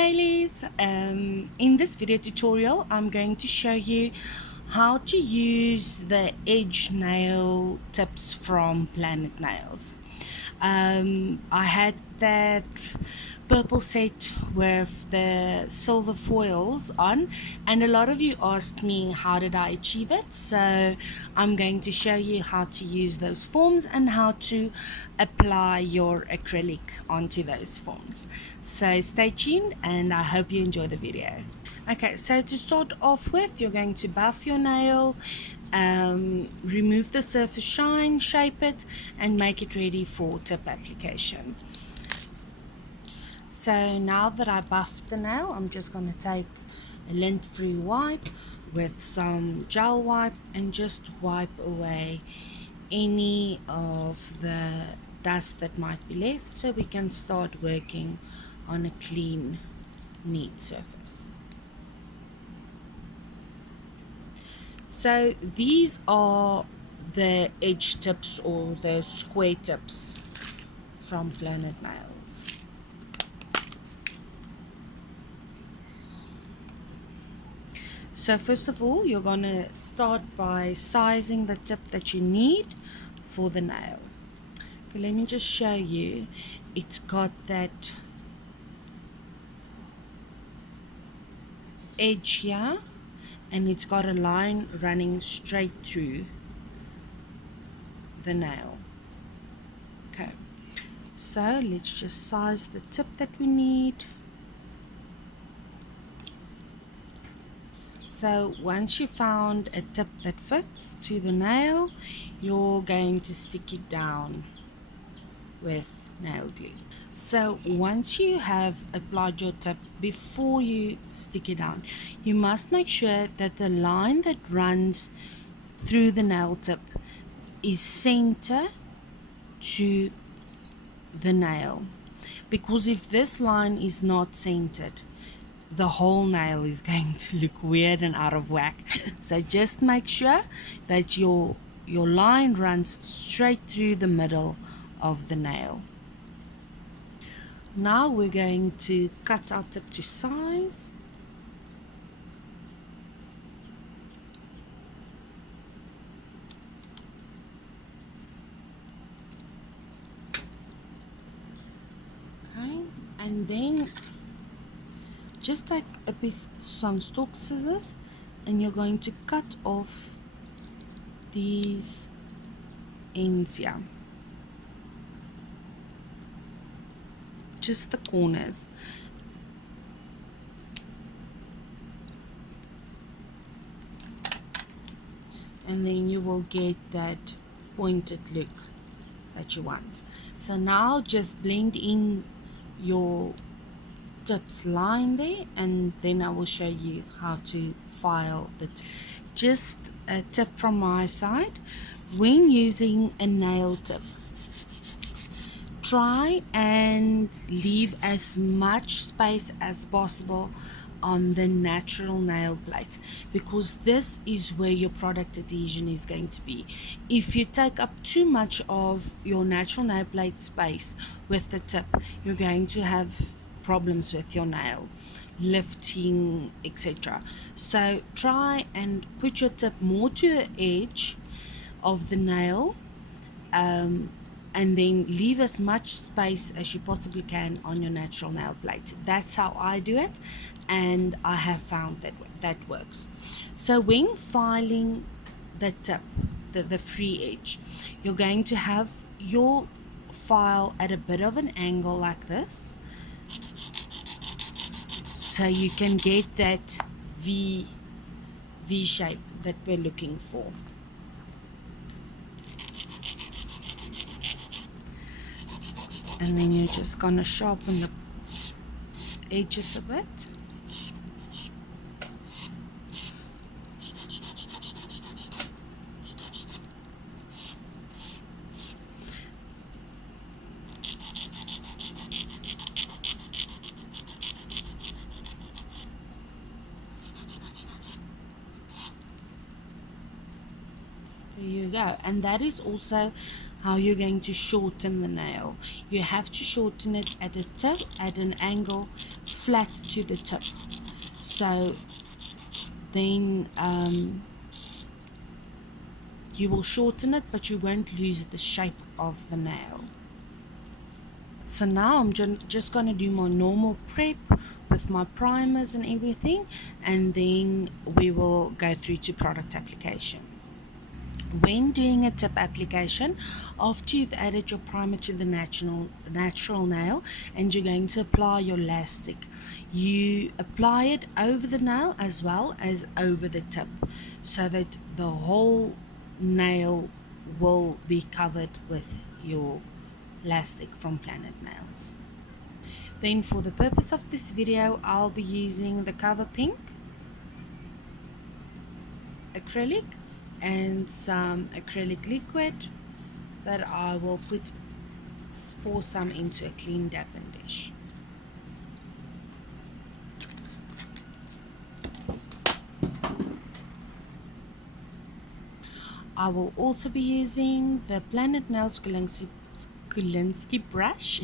nailies. In this video tutorial I'm going to show you how to use the edge nail tips from Planet Nails. I had that purple set with the silver foils on, and a lot of you asked me how did I achieve it, so I'm going to show you how to use those forms and how to apply your acrylic onto those forms. So stay tuned and I hope you enjoy the video. Okay, so to start off with, you're going to buff your nail, remove the surface shine, shape it, and make it ready for tip application. So now that I buffed the nail, I'm just going to take a lint-free wipe with some gel wipe and just wipe away any of the dust that might be left, so we can start working on a clean, neat surface. So these are the edge tips or the square tips from Planet Nails. So first of all, you're going to start by sizing the tip that you need for the nail. Okay, let me just show you. It's got that edge here, and it's got a line running straight through the nail. Okay, so let's just size the tip that we need. So once you found a tip that fits to the nail, you're going to stick it down with nail glue. So once you have applied your tip, before you stick it down, you must make sure that the line that runs through the nail tip is center to the nail, because if this line is not centered, the whole nail is going to look weird and out of whack. So just make sure that your line runs straight through the middle of the nail. Now we're going to cut our tip to size. Okay, and then just take a piece, some stalk scissors, and you're going to cut off these ends here, just the corners. And then you will get that pointed look that you want. So now just blend in your tips line there, and then I will show you how to file the tip. Just a tip from my side: when using a nail tip, try and leave as much space as possible on the natural nail plate, because this is where your product adhesion is going to be. If you take up too much of your natural nail plate space with the tip, you're going to have problems with your nail lifting, etc. So try and put your tip more to the edge of the nail, and then leave as much space as you possibly can on your natural nail plate. That's how I do it, and I have found that works. So when filing the tip, the free edge, you're going to have your file at a bit of an angle like this, so you can get that V shape that we're looking for. And then you're just gonna sharpen the edges a bit. There you go. And that is also how you're going to shorten the nail. You have to shorten it at a tip, at an angle flat to the tip. So then you will shorten it, but you won't lose the shape of the nail. So now I'm just going to do my normal prep with my primers and everything, and then we will go through to product application. When doing a tip application, after you've added your primer to the natural nail and you're going to apply your elastic, you apply it over the nail as well as over the tip, so that the whole nail will be covered with your elastic from Planet Nails. Then for the purpose of this video, I'll be using the Cover Pink acrylic and some acrylic liquid that I will pour some into a clean dampened dish. I will also be using the Planet Nails Kolinsky brush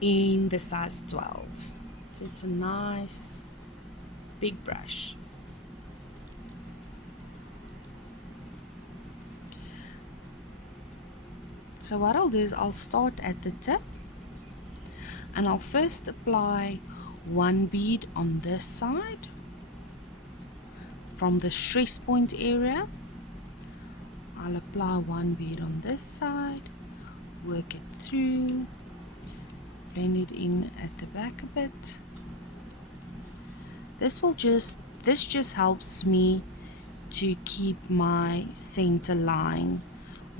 in the size 12. So it's a nice big brush. So what I'll do is I'll start at the tip, and I'll first apply one bead on this side from the stress point area. I'll apply one bead on this side, work it through, blend it in at the back a bit. This just helps me to keep my center line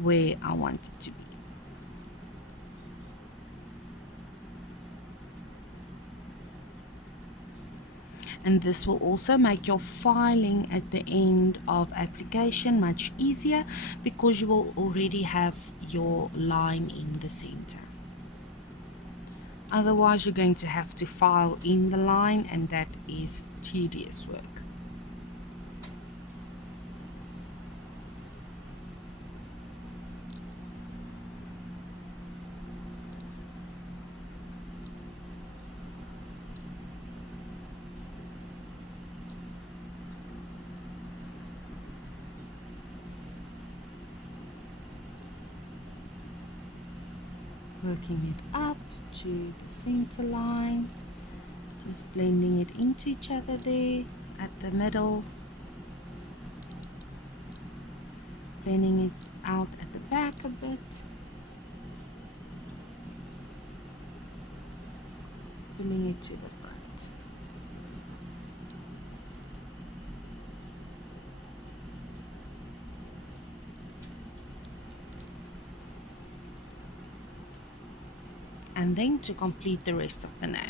where I want it to be. And this will also make your filing at the end of application much easier, because you will already have your line in the center. Otherwise you're going to have to file in the line, and that is tedious work. Working it up to the center line, just blending it into each other there at the middle, blending it out at the back a bit, bringing it to the front. And then to complete the rest of the nail.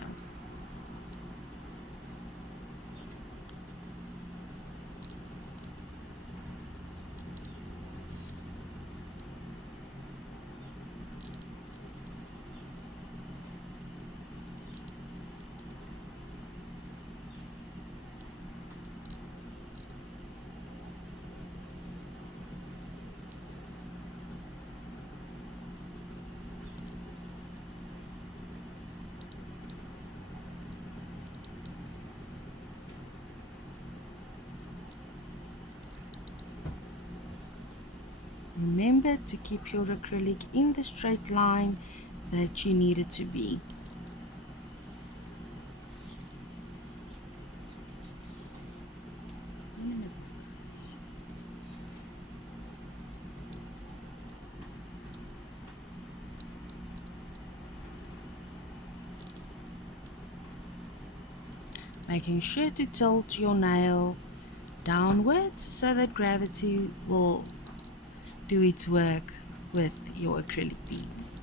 Remember to keep your acrylic in the straight line that you need it to be. Making sure to tilt your nail downwards so that gravity will do its work with your acrylic beads.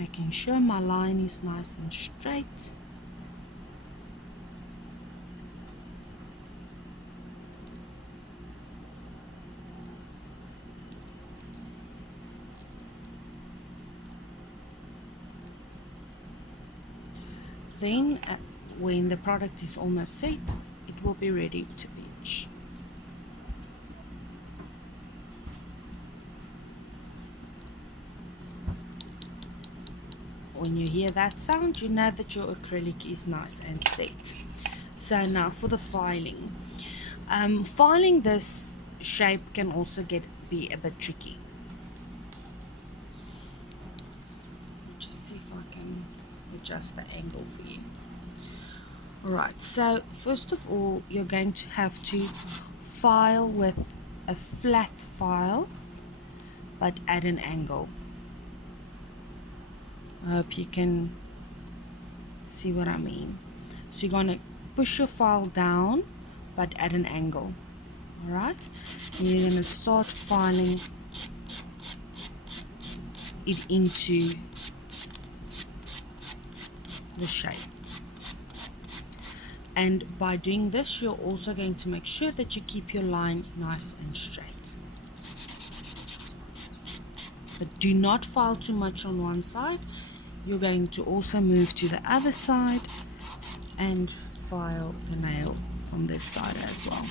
making sure my line is nice and straight. Then when the product is almost set, it will be ready to bleach. When you hear that sound, you know that your acrylic is nice and set. So now for the filing. Filing this shape can also be a bit tricky. Just see if I can adjust the angle for you. Alright, so first of all, you're going to have to file with a flat file, but at an angle. I hope you can see what I mean. So you're going to push your file down, but at an angle. Alright, and you're going to start filing it into the shape. And by doing this, you're also going to make sure that you keep your line nice and straight. But do not file too much on one side. You're going to also move to the other side and file the nail on this side as well.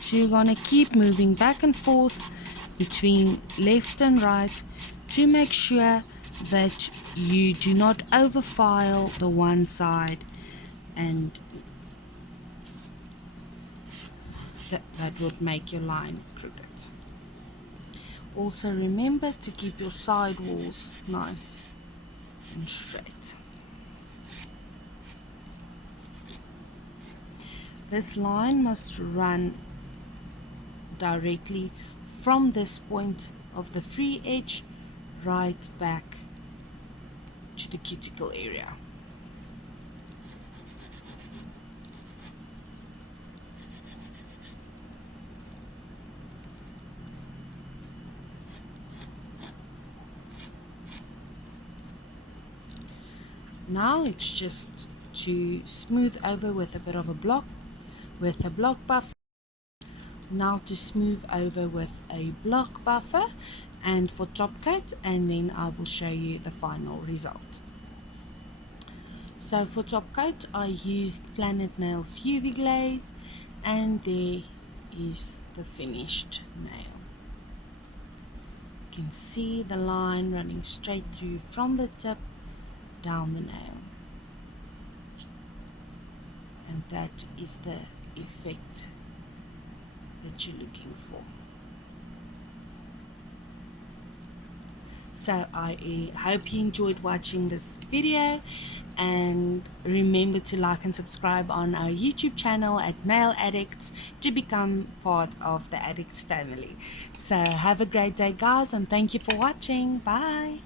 So you're going to keep moving back and forth between left and right to make sure that you do not overfile the one side, and that would make your line crooked. Also remember to keep your side walls nice and straight. This line must run directly from this point of the free edge right back to the cuticle area. Now it's just to smooth over with a bit of a block buffer. Now to smooth over with a block buffer and for top coat, and then I will show you the final result. So for top coat, I used Planet Nails UV Glaze, and there is the finished nail. You can see the line running straight through from the tip down the nail, and that is the effect that you're looking for. So I hope you enjoyed watching this video, and remember to like and subscribe on our YouTube channel at Nail Addicts to become part of the Addicts family. So have a great day, guys, and thank you for watching. Bye.